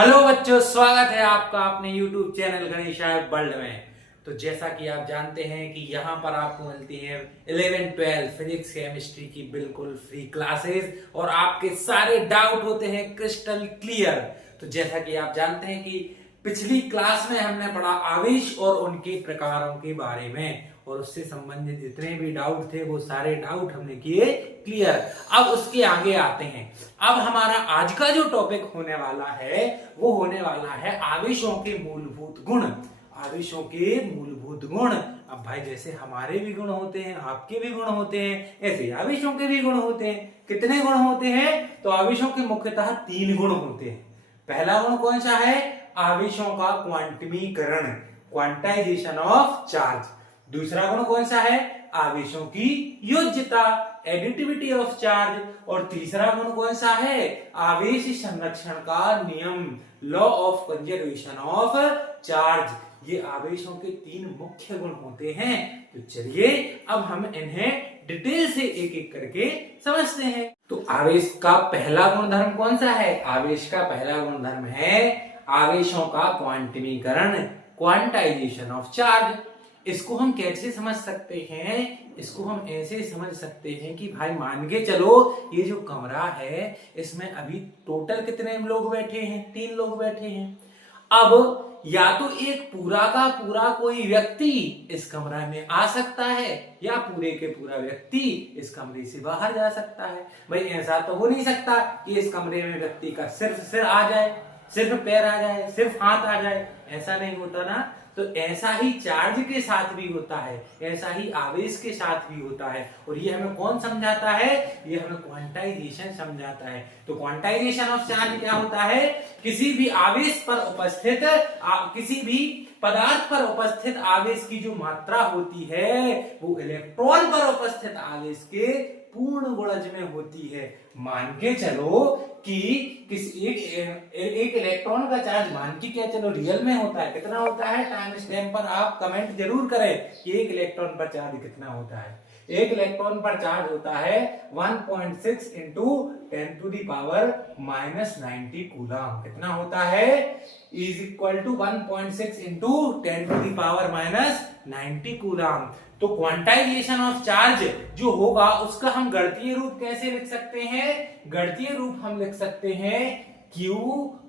Hello बच्चों, स्वागत है आपका अपने YouTube चैनल गणेशाय वर्ल्ड में। तो जैसा कि आप जानते हैं कि यहाँ पर आपको मिलती है 11-12 फिजिक्स केमिस्ट्री की बिल्कुल फ्री क्लासेस और आपके सारे डाउट होते हैं क्रिस्टल क्लियर। तो जैसा कि आप जानते हैं कि पिछली क्लास में हमने पढ़ा आवेश और उनके प्रकारों के बारे में और उससे संबंधित जितने भी डाउट थे वो सारे डाउट हमने किए क्लियर। अब उसके आगे आते हैं। अब हमारा आज का जो टॉपिक होने वाला है वो होने वाला है आवेशों के मूलभूत गुण। आवेशों के मूलभूत गुण। अब भाई जैसे हमारे भी गुण होते हैं, आपके भी गुण होते हैं, ऐसे आवेशों के भी गुण होते हैं। कितने गुण होते हैं? तो आवेशों के मुख्यतः 3 गुण होते हैं। पहला गुण कौन सा है? आवेशों का क्वांटमीकरण, क्वांटाइजेशन ऑफ चार्ज। दूसरा गुण कौन सा है? आवेशों की योज्यता, एडिटिविटी ऑफ चार्ज। और तीसरा गुण कौन सा है? आवेश संरक्षण का नियम, law of conservation of charge. ये आवेशों के 3 मुख्य गुण होते हैं। तो चलिए अब हम इन्हें डिटेल से एक एक करके समझते हैं। तो आवेश का पहला गुणधर्म कौन सा है? आवेश का पहला गुणधर्म है आवेशों का क्वांटमीकरण, क्वांटाइजेशन ऑफ चार्ज। इसको हम कैसे समझ सकते हैं? इसको हम ऐसे समझ सकते हैं कि भाई मान के चलो ये जो कमरा है इसमें अभी टोटल कितने लोग बैठे हैं? 3 लोग बैठे हैं। अब या तो एक पूरा का पूरा कोई व्यक्ति इस कमरे में आ सकता है या पूरे के पूरा व्यक्ति इस कमरे से बाहर जा सकता है। भाई ऐसा तो हो नहीं सकता कि इस कमरे में व्यक्ति का सिर्फ सिर आ जाए, सिर्फ पैर आ जाए, सिर्फ हाथ आ जाए। ऐसा नहीं होता ना। तो ऐसा ही चार्ज के साथ भी होता है, ऐसा ही आवेश के साथ भी होता है। और ये हमें कौन समझाता है? ये हमें क्वांटाइजेशन समझाता है। तो क्वांटाइजेशन ऑफ चार्ज क्या होता है? किसी भी आवेश पर उपस्थित किसी भी पदार्थ पर उपस्थित आवेश की जो मात्रा होती है वो इलेक्ट्रॉन पर उपस्थित आवेश के पूर्ण गुणज में होती है। मान के चलो कि एक इलेक्ट्रॉन का चार्ज मान के क्या चलो रियल में होता है। कितना होता है? टाइम स्टैम्प पर आप कमेंट जरूर करें कि एक इलेक्ट्रॉन पर चार्ज कितना होता है। एक इलेक्ट्रॉन पर चार्ज होता है 1.6 into 10 to the power -90 coulomb. कितना होता है? Is equal to 1.6 into 10 to the power -90 coulomb. तो क्वांटाइजेशन ऑफ चार्ज जो होगा उसका हम गणितीय रूप कैसे लिख सकते हैं? गणितीय रूप हम लिख सकते हैं Q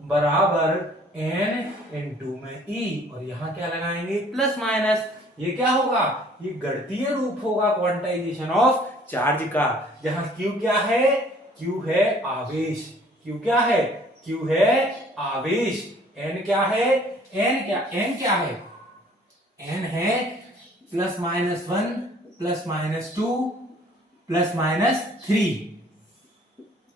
बराबर N इंटू में E और यहां क्या लगाएंगे? Plus minus. ये क्या होगा? ये गणितीय रूप होगा क्वांटाइजेशन ऑफ चार्ज का, जहां Q क्या है? Q है आवेश। Q क्या है? Q है आवेश। N क्या है? N क्या है? N है +-1 +-2 +-3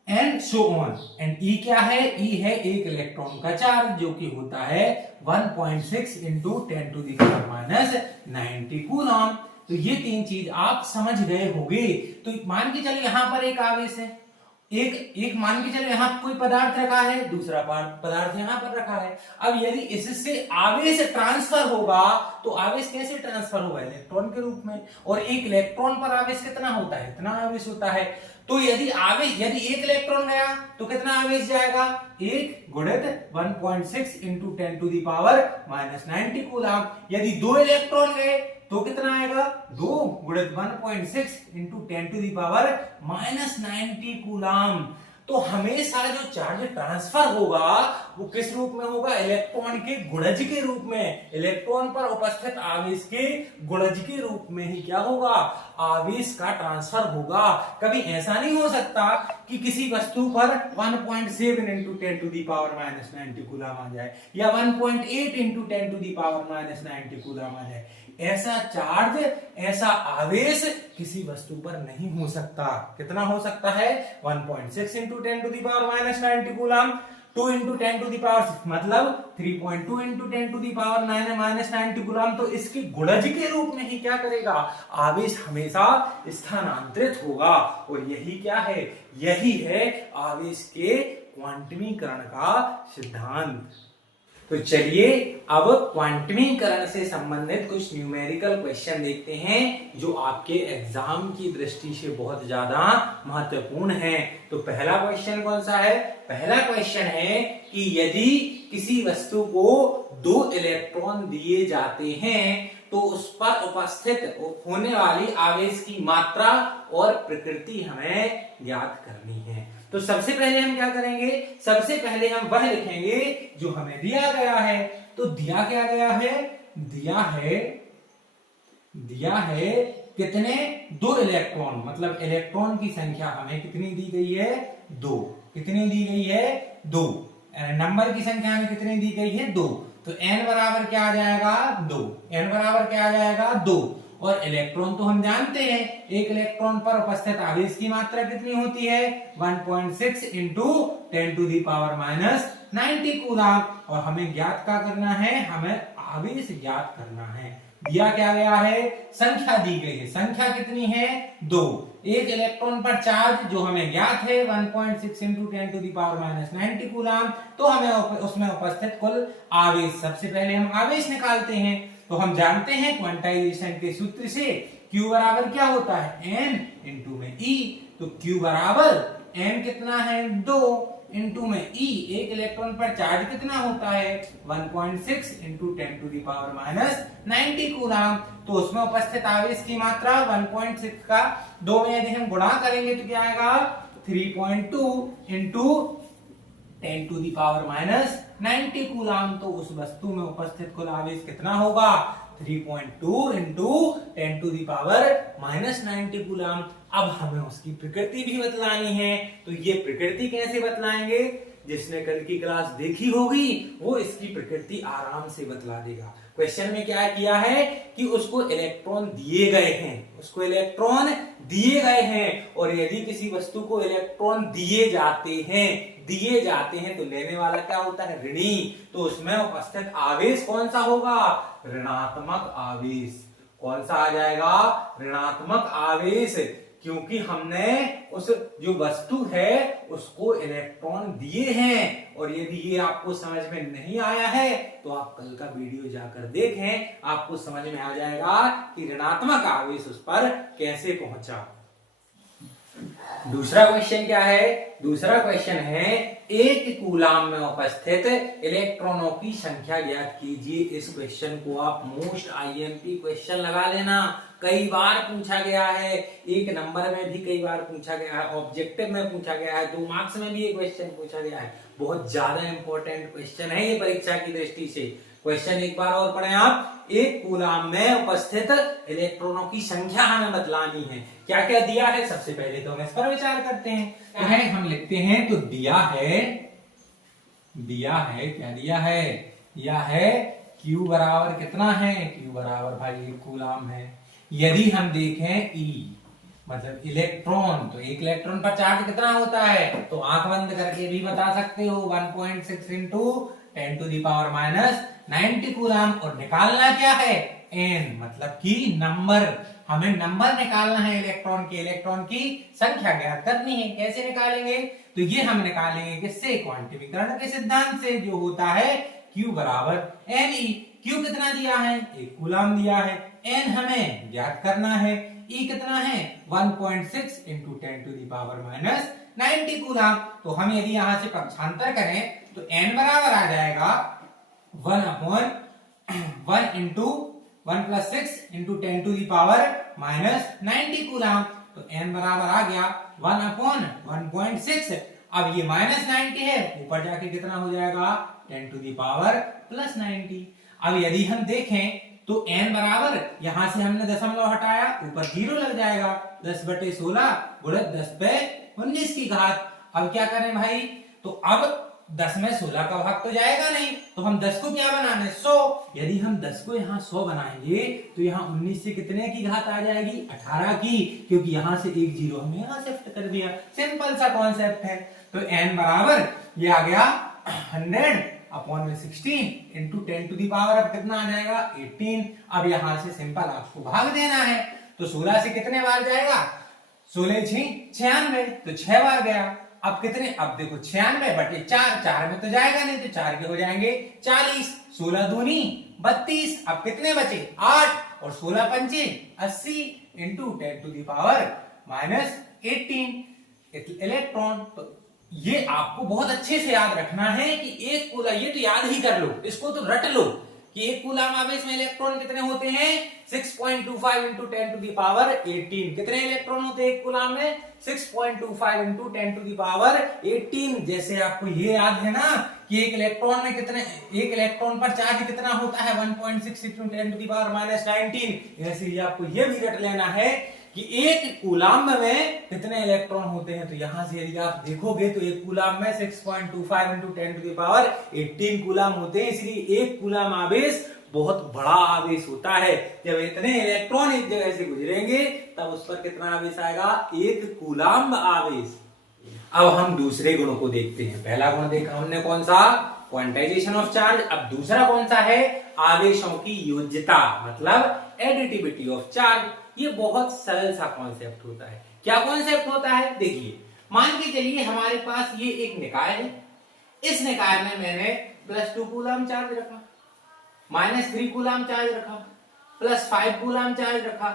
and so on. And E क्या है? E है एक इलेक्ट्रॉन का चार्ज जो कि होता है 1.6 into 10 to the power -90 coulomb. तो ये 3 चीज आप समझ गए होंगे। तो मान के चलिए यहां पर एक आवेश है, एक मान के चलिए यहां कोई पदार्थ रखा है, दूसरा पदार्थ यहां पर रखा है। अब यदि इससे आवेश ट्रांसफर होगा तो आवेश कैसे ट्रांसफर होगा? इलेक्ट्रॉन के रूप में। और एक इलेक्ट्रॉन पर आवेश कितना होता है? इतना आवेश होता है। तो यदि एक इलेक्ट्रॉन गया तो कितना आवेश जाएगा? 1 गुणित 1.6 into 10 to the power -90 coulomb. यदि 2 इलेक्ट्रॉन गए तो कितना आएगा? 2 गुणित 1.6 into 10 to the power -90 coulomb. तो हमेशा जो चार्ज ट्रांसफर होगा वो किस रूप में होगा? इलेक्ट्रॉन के गुणज के रूप में। इलेक्ट्रॉन पर उपस्थित आवेश के गुणज के रूप में ही क्या होगा? आवेश का ट्रांसफर होगा। कभी ऐसा नहीं हो सकता कि किसी वस्तु पर 1.7 into 10 to the power -90 coulomb आ जाए या 1.8 into 10 to the power -90 coulomb आ जाए। ऐसा चार्ज, ऐसा आवेश किसी वस्तु पर नहीं हो सकता। कितना हो सकता है? 1.6 into 10 to the power -90 coulomb, 2 into 10 to the power मतलब 3.2 into 10 to the power -90 coulomb. तो इसके गुणज के रूप में ही क्या करेगा? आवेश हमेशा स्थानांतरित होगा। और यही क्या है? यही है आवेश के क्वांटमीकरण का सिद्धांत। तो चलिए अब क्वांटमीकरण से संबंधित कुछ न्यूमेरिकल क्वेश्चन देखते हैं जो आपके एग्जाम की दृष्टि से बहुत ज्यादा महत्वपूर्ण है। तो पहला क्वेश्चन कौन सा है? पहला क्वेश्चन है कि यदि किसी वस्तु को 2 इलेक्ट्रॉन दिए जाते हैं तो उस पर उपस्थित होने वाली आवेश की मात्रा और प्रकृति हमें ज्ञात करनी है। तो सबसे पहले हम क्या करेंगे? सबसे पहले हम वह लिखेंगे जो हमें दिया गया है। तो दिया क्या गया है? दिया है कितने? 2 इलेक्ट्रॉन, मतलब इलेक्ट्रॉन की संख्या हमें कितनी दी गई है? 2। कितनी दी गई है? 2। नंबर की संख्या हमें कितनी दी गई है? 2। तो n बराबर क्या आ जाएगा? 2। n बराबर क्या आ जाएगा? 2। और इलेक्ट्रॉन तो हम जानते हैं, एक इलेक्ट्रॉन पर उपस्थित आवेश की मात्रा कितनी होती है? 1.6 इंटू 10⁻90 कूलम। और हमें ज्ञात क्या करना है? हमें आवेश ज्ञात करना है। दिया क्या गया है? संख्या दी गई है। संख्या कितनी है? 2। एक इलेक्ट्रॉन पर चार्ज जो हमें ज्ञात है 1.6 इंटू 10⁻90 कूलम। तो हमें उसमें उपस्थित कुल आवेश, सबसे पहले हम आवेश निकालते हैं। तो हम जानते हैं क्वांटाइजेशन के सूत्र से Q बराबर क्या होता है? N इंटू में E। तो Q बराबर N कितना है? 2 इंटू में E। एक इलेक्ट्रॉन पर चार्ज कितना होता है? 1.6 इंटू 10⁻90 कूलम। तो उसमें उपस्थित आवेश की मात्रा 1.6 का 2 में यदि हम गुणा करेंगे तो क्या आएगा? 3.2 इंटू 10⁻90 कूलम। तो उस वस्तु में उपस्थित कुल आवेश कितना होगा? 3.2 इंटू 10⁻90 कूलम। अब हमें उसकी प्रकृति भी बतलानी है। तो ये प्रकृति कैसे बतलाएंगे? जिसने कल की क्लास देखी होगी वो इसकी प्रकृति आराम से बतला देगा। क्वेश्चन में क्या किया है कि उसको इलेक्ट्रॉन दिए गए हैं, उसको इलेक्ट्रॉन दिए गए हैं, और यदि किसी वस्तु को इलेक्ट्रॉन दिए जाते हैं तो लेने वाला क्या होता है? ऋणी। तो उसमें उपस्थित आवेश कौन सा होगा? ऋणात्मक आवेश। कौन सा आ जाएगा? ऋणात्मक आवेश, क्योंकि हमने उस जो वस्तु है उसको इलेक्ट्रॉन दिए हैं। और यदि ये आपको समझ में नहीं आया है तो आप कल का वीडियो जाकर देखें, आपको समझ में आ जाएगा कि ऋणात्मक आवेश उस पर कैसे पहुंचा। दूसरा क्वेश्चन क्या है? दूसरा क्वेश्चन है 1 कूलम में उपस्थित इलेक्ट्रॉनों की संख्या ज्ञात कीजिए। इस क्वेश्चन को आप मोस्ट आईएमपी क्वेश्चन लगा लेना, कई बार पूछा गया है, 1 नंबर में भी कई बार पूछा गया है, ऑब्जेक्टिव में पूछा गया है, 2 मार्क्स में भी ये क्वेश्चन पूछा गया है। बहुत ज्यादा इंपॉर्टेंट क्वेश्चन है ये परीक्षा की दृष्टि से। क्वेश्चन एक बार और पढ़ें आप। 1 कूलम में उपस्थित इलेक्ट्रॉनों की संख्या हमें बतलानी है। क्या क्या दिया है? सबसे पहले तो हम इस पर विचार करते हैं। क्या है? हम लिखते हैं तो दिया है क्या दिया है? यह है Q बराबर कितना है? Q बराबर भाई 1 कूलम है। यदि हम देखें E मतलब इलेक्ट्रॉन, तो एक इलेक्ट्रॉन पर चार्ज कितना होता है? तो आंख बंद करके भी बता सकते हो, 1.6 इंटू 10⁻90 कूलम। और निकालना क्या है? N, मतलब कि नंबर, हमें नंबर निकालना है इलेक्ट्रॉन की संख्या ज्ञात करनी है। कैसे निकालेंगे? तो ये हम निकालेंगे किससे? क्वांटमीकरण के सिद्धांत से, जो होता है Q बराबर Ne। Q कितना दिया है? 1 कूलम दिया है। N हमें ज्ञात करना है। E कितना है? 1.6 इंटू 10⁻90 कूलम। तो हम यदि यहां से पक्षांतर करें तो N बराबर आ जाएगा 1 इंटू 1 + 6 इंटू 10⁻90 कूलम। तो N बराबर आ गया 1/1.6। अब ये -90 है, ऊपर जाके कितना हो जाएगा? 10⁻90। अब यदि हम देखें तो n बराबर, यहां से हमने दशमलव हटाया, ऊपर 0 लग जाएगा। 10/16 गुणित 10/19 की घात। अब क्या करें भाई? तो अब 10 में 16 का भाग तो जाएगा नहीं, तो हम 10 को क्या बनाना है? 100। यदि हम 10 को यहाँ 100 बनाएंगे तो यहाँ 19 से कितने की घात आ जाएगी? 18 की, क्योंकि यहाँ से एक 0 हमने यहाँ शिफ्ट कर दिया। सिंपल सा कॉन्सेप्ट है। तो n बराबर ये आ गया 100/16 इंटू 10⁻, अब कितना आ जाएगा? 18। अब यहां से सिंपल आपको भाग देना है। तो 16 से कितने बार जाएगा? 16 × 6 = 96, तो 6 बार गया। अब कितने, अब देखो 96/4, 4 में तो जाएगा नहीं तो 4 के हो जाएंगे 40, 16 दूनी 32, अब कितने बचे 8 और 16 पंचे 80 इंटू 10⁻⁻18 इलेक्ट्रॉन। तो ये आपको बहुत अच्छे से याद रखना है कि एक कूलम, ये तो याद ही कर लो, इसको तो रट लो कि एक कूलम आवेश में इलेक्ट्रॉन कितने होते हैं 6.25 इंटू 10⁻18। कितने इलेक्ट्रॉन होते हैं एक कूलम में 6.25 इंटू 10⁻18। जैसे आपको ये याद है ना कि एक इलेक्ट्रॉन में कितने, एक इलेक्ट्रॉन पर चार्ज कितना होता है 1.6 इंटू 10⁻⁻19। ऐसे ही आपको ये भी रट लेना है कि एक कूलम में कितने इलेक्ट्रॉन होते हैं। तो यहां से यदि आप देखोगे तो एक कूलम में 6.25 इंटू 10⁻18 कूलम होते हैं, इसलिए एक कूलम आवेश बहुत बड़ा आवेश होता है। जब इतने इलेक्ट्रॉन एक जगह से गुजरेंगे तब उस पर कितना आवेश आएगा, एक कूलम आवेश। अब हम दूसरे गुणों को देखते हैं। पहला गुण देखा हमने कौन सा, क्वांटाइजेशन ऑफ चार्ज। अब दूसरा कौन सा है, आवेशों की योज्यता, मतलब एडिटिविटी ऑफ चार्ज। ये बहुत सरल सा कॉन्सेप्ट होता है। क्या कॉन्सेप्ट होता है, देखिए मान के चलिए हमारे पास ये एक निकाय है, इस निकाय में मैंने +2 कूलम चार्ज रखा, -3 कूलम चार्ज रखा, +5 कूलम चार्ज रखा।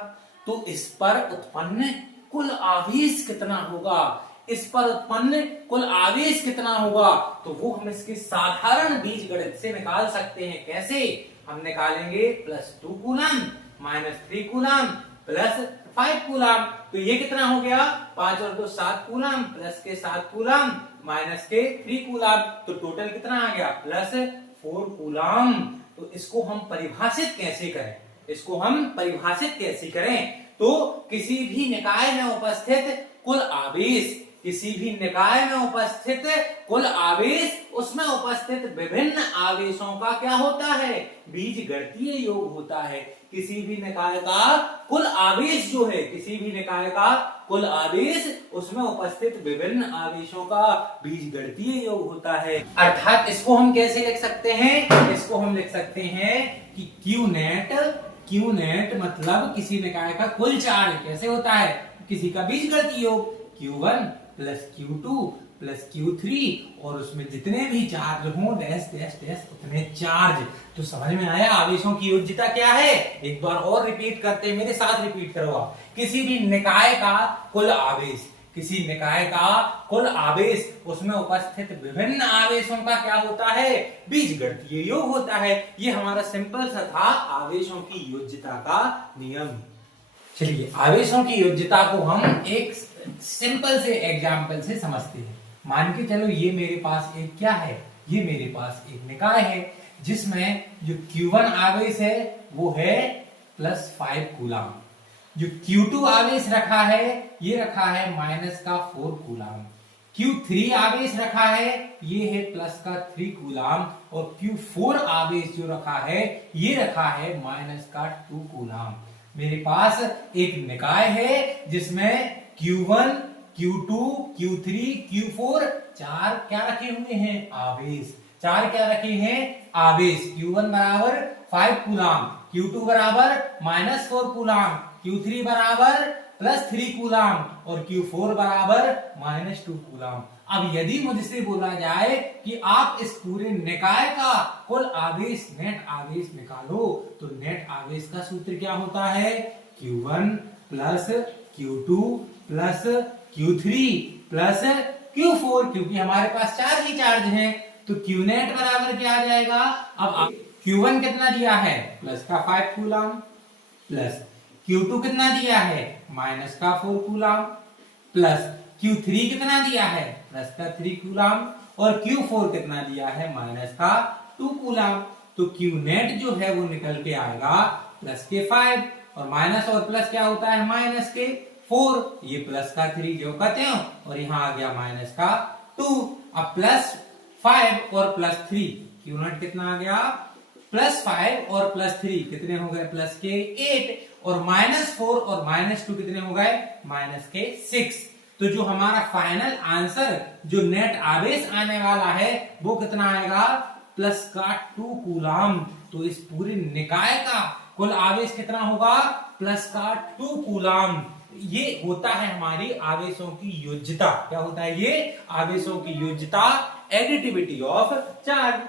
तो इस पर उत्पन्न कुल आवेश कितना होगा, इस पर उत्पन्न कुल आवेश कितना होगा, तो वो हम इसके साधारण बीजगणित से निकाल सकते हैं। कैसे, हम निकालेंगे +2 कूलम -3 कूलम +5 कूलम। तो ये कितना हो गया, 5 और 2 7 कूलम, प्लस के 7 कूलम माइनस के 3 कूलम, तो टोटल कितना आ गया +4 कूलम। तो इसको हम परिभाषित कैसे करें, इसको हम परिभाषित कैसे करें, तो किसी भी निकाय में उपस्थित कुल आवेश, किसी भी निकाय में उपस्थित कुल आवेश, उसमें उपस्थित विभिन्न आवेशों का क्या होता है, बीजगणितीय योग होता है। किसी भी निकाय का कुल आवेश जो है, किसी भी निकाय का कुल आवेश, उसमें उपस्थित विभिन्न आवेशों का बीजगणितीय योग होता है। अर्थात इसको हम कैसे लिख सकते हैं, इसको हम लिख सकते हैं कि क्यू नेट मतलब किसी निकाय का कुल चार्ज कैसे होता है, किसी का बीजगणितीय योग Q1 + Q2 + Q3 और उसमें जितने भी चार्ज हों डैश डैश डैश उतने चार्ज। तो समझ में आया आवेशों की योज्यता क्या है, एक बार और रिपीट करते हैं, मेरे साथ रिपीट करो आप। किसी भी निकाय का कुल आवेश, किसी निकाय का कुल आवेश, उसमें उपस्थित विभिन्न आवेशों का क्या होता है, बीजगणितीय योग होता है। ये हमारा सिंपल सा था आवेशों की योज्यता का नियम। चलिए आवेशों की योज्यता को हम एक सिंपल से एग्जाम्पल से समझते हैं। मान के चलो ये मेरे पास एक क्या है, ये मेरे पास एक निकाय है जिसमें जो Q1 आवेश है वो है +5 कूलम, जो Q2 आवेश रखा है ये रखा है -4 कूलम, Q3 आवेश रखा है ये है +3 कूलम और Q4 आवेश जो रखा है ये रखा है -2 कूलम। मेरे पास एक निकाय है जिसमें Q1, Q2, Q3, Q4 चार क्या रखे हुए हैं, आवेश। चार क्या रखे हैं, आवेश। Q1 बराबर 5 कूलम, Q2 बराबर -4 कूलम, Q3 बराबर +3 कूलम और Q4 बराबर -2 कूलम। अब यदि मुझसे बोला जाए कि आप इस पूरे निकाय का कुल आवेश, नेट आवेश निकालो, तो नेट आवेश का सूत्र क्या होता है, Q1 + Q2 + Q3 + Q4, क्योंकि हमारे पास चार ही चार्ज हैं तो Q नेट बराबर क्या आ जाएगा। अब Q1 कितना दिया है, +5 कूलम, प्लस Q2 कितना दिया है, -4 कूलम, प्लस Q3 कितना दिया है, +3 कूलम और Q4 कितना दिया है, -2 कूलम। तो Q नेट जो है वो निकल के आएगा +5 और माइनस और प्लस क्या होता है, -4, ये +3 जो कहते हो और यहाँ आ गया -2। अब +5 और +3 Q नॉट कितना आ गया, +5 और +3 कितने हो गए, +8 और -4 और -2 कितने हो गए, -6। तो जो हमारा फाइनल आंसर जो नेट आवेश आने वाला है वो कितना आएगा, +2 कूलम। तो इस पूरे निकाय का कुल आवेश कितना होगा, +2 कूलम। ये होता है हमारी आवेशों की योज्यता। क्या होता है ये? आवेशों की योज्यता, एडिटिविटी ऑफ चार्ज।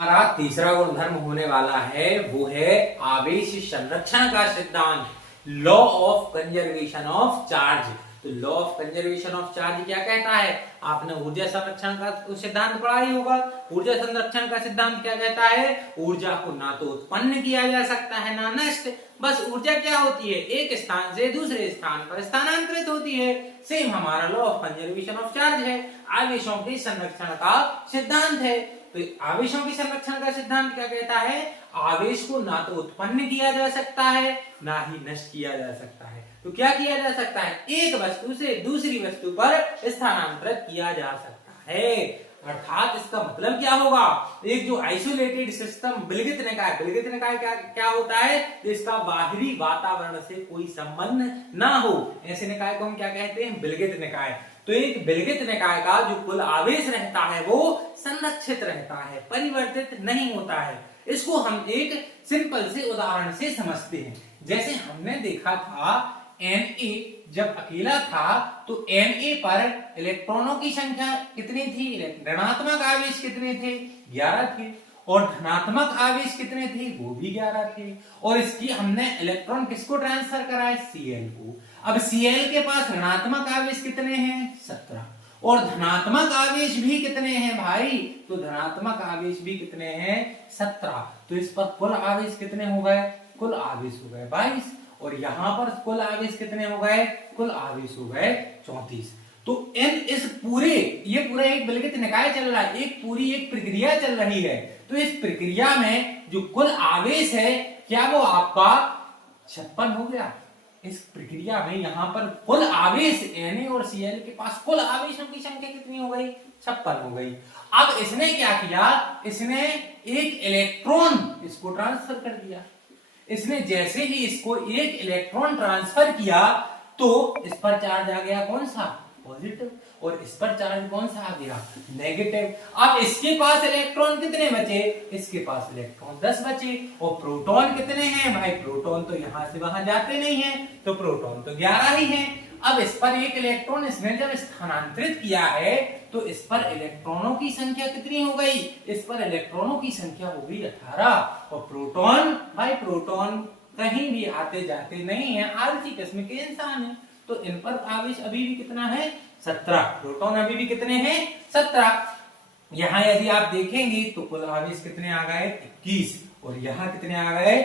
हमारा तीसरा गुणधर्म होने वाला है वो है आवेश संरक्षण का सिद्धांत, law of conservation of charge. तो law of conservation of charge क्या कहता है? आपने ऊर्जा संरक्षण का सिद्धांत पढ़ा ही होगा। ऊर्जा संरक्षण का सिद्धांत क्या कहता है? ऊर्जा को ना तो उत्पन्न किया जा सकता है ना नष्ट, बस ऊर्जा क्या होती है? एक स्थान से दूसरे स्थान पर स्थानांतरित होती है। सेम हमारा law of conservation of charge है, आवेशों के संरक्षण का सिद्धांत है। तो आवेशों के संरक्षण का सिद्धांत क्या कहता है? आवेश को ना तो उत्पन्न किया जा सकता है ना ही नष्ट किया जा सकता है। तो क्या किया जा सकता है? एक वस्तु से दूसरी वस्तु पर स्थानांतरित किया जा सकता है। अर्थात इसका मतलब क्या होगा? एक जो आइसोलेटेड सिस्टम विलगित निकाय, विलगित निकाय क्या होता है? जिसका बाहरी वातावरण से कोई संबंध ना हो, ऐसे निकाय को हम क्या कहते हैं? विलगित निकाय। तो एक विलगित निकाय का जो कुल आवेश रहता है वो संरक्षित रहता है, परिवर्तित नहीं होता है। इसको हम एक सिंपल से उदाहरण से समझते हैं। जैसे हमने देखा था Na जब अकेला था तो Na पर इलेक्ट्रॉनों की संख्या कितनी थी? ऋणात्मक आवेश कितने थे? 11 थे। और धनात्मक आवेश कितने थे? वो भी 11 थे। और इसकी हमने इलेक्ट्रॉन किसको ट्रांसफर करा है? Cl को। अब Cl के पास ऋणात्मक आवेश कितने हैं? 17। और धनात्मक आवेश भी कितने हैं भाई? तो धनात्मक आवेश भी कितने हैं? 17। तो इस पर कुल आवेश कितने हो गए? कुल आवेश हो गए 22। और यहां पर कुल आवेश कितने हो गए? कुल आवेश हो गए 34। तो इस पूरे ये पूरा एक विलगित निकाय चल रहा है, एक पूरी एक प्रक्रिया चल रही है। तो इस प्रक्रिया में जो कुल आवेश है क्या वो आपका 56 हो गया? इस प्रक्रिया में यहाँ पर कुल आवेश Na और Cl के पास कुल आवेशों की संख्या कितनी हो गई? 56 हो गई। अब इसने क्या किया? इसने एक इलेक्ट्रॉन इसको ट्रांसफर कर दिया। इसने जैसे ही इसको एक इलेक्ट्रॉन ट्रांसफर किया तो इस पर चार्ज आ गया कौन सा? पॉजिटिव। और इस पर चार्ज कौन सा आ गया? नेगेटिव। अब इसके पास इलेक्ट्रॉन कितने बचे? इसके पास इलेक्ट्रॉन 10 बचे। और प्रोटॉन कितने हैं भाई? प्रोटॉन तो यहां से वहां जाते नहीं है, तो प्रोटॉन तो 11 ही हैं। अब इस पर एक इलेक्ट्रॉन इसने जब स्थानांतरित किया है तो इस पर इलेक्ट्रॉनों की संख्या कितनी हो गई? इस पर इलेक्ट्रॉनों की संख्या हो गई 18। और प्रोटॉन भाई, प्रोटॉन कहीं भी आते जाते नहीं है, आलसी किस्म के इंसान है। तो इन पर आवेश अभी भी कितना है? 17। प्रोटॉन अभी भी कितने हैं? 17। यहां यदि आप देखेंगे तो कुल आवेश कितने आ गए? 21। और यहां कितने आ गए?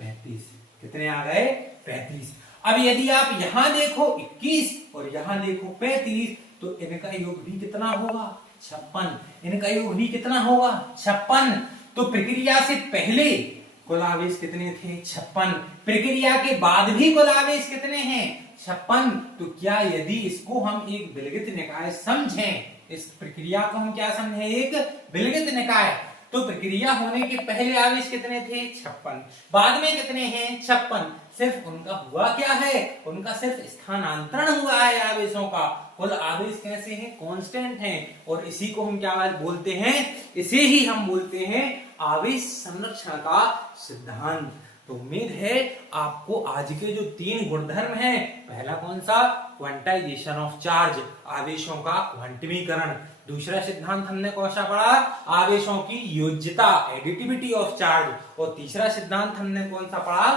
35। कितने आ गए? 35। अब यदि आप यहां देखो 21 और यहां देखो 35 तो इनका योग भी कितना होगा? 56। इनका योग भी कितना होगा? 56। तो प्रक्रिया से पहले कुल आवेश कितने थे? 56। प्रक्रिया के बाद भी कुल आवेश कितने हैं? 56। तो क्या यदि इसको हम एक विलगित निकाय समझें, इस प्रक्रिया को हम क्या समझें? एक विलगित निकाय। तो प्रक्रिया होने के पहले आवेश कितने थे? 56। बाद में कितने हैं? 56। सिर्फ उनका हुआ क्या है? उनका सिर्फ स्थानांतरण हुआ है आवेशों का। कुल आवेश कैसे हैं? कांस्टेंट हैं। और इसी को हम क्या बोलते हैं? इसे ही हम बोलते हैं आवेश संरक्षण का सिद्धांत। तो उम्मीद है आपको आज के जो 3 गुणधर्म हैं, पहला कौन सा? क्वांटाइजेशन ऑफ चार्ज, आवेशों का क्वांटमीकरण। दूसरा सिद्धांत हमने कौन सा पढ़ा? आवेशों की योज्यता, एडिटिविटी ऑफ चार्ज। और तीसरा सिद्धांत हमने कौन सा पढ़ा?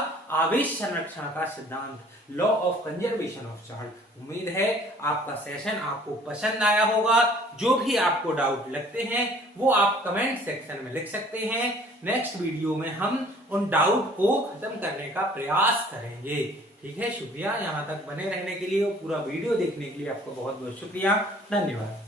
आवेश संरक्षण का सिद्धांत, law of conservation of charge. उम्मीद है आपका सेशन आपको पसंद आया होगा। जो भी आपको डाउट लगते हैं वो आप कमेंट सेक्शन में लिख सकते हैं। नेक्स्ट वीडियो में हम उन डाउट को खत्म करने का प्रयास करेंगे। ठीक है, शुक्रिया यहाँ तक बने रहने के लिए और पूरा वीडियो देखने के लिए आपको बहुत बहुत शुक्रिया। धन्यवाद।